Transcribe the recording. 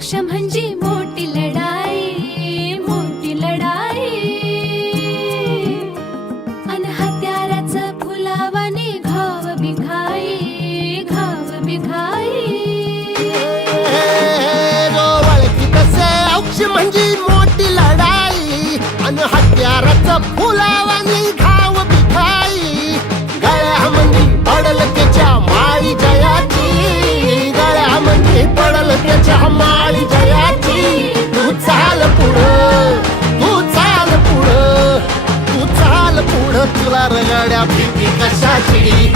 मोक्ष म्हणजे मोठी लढाई मोठी लढाई. अन हत्याराचं फुलावाने घाव बिघाई घाव बिघाई. जो तसे म्हणजे मोठी लढाई. आणि हत्याराचं फुला पडल माळी जयाची तू चाल पुढं तू चाल पुढं तू चाल पुढं तुला रगड्या भीती कशाची?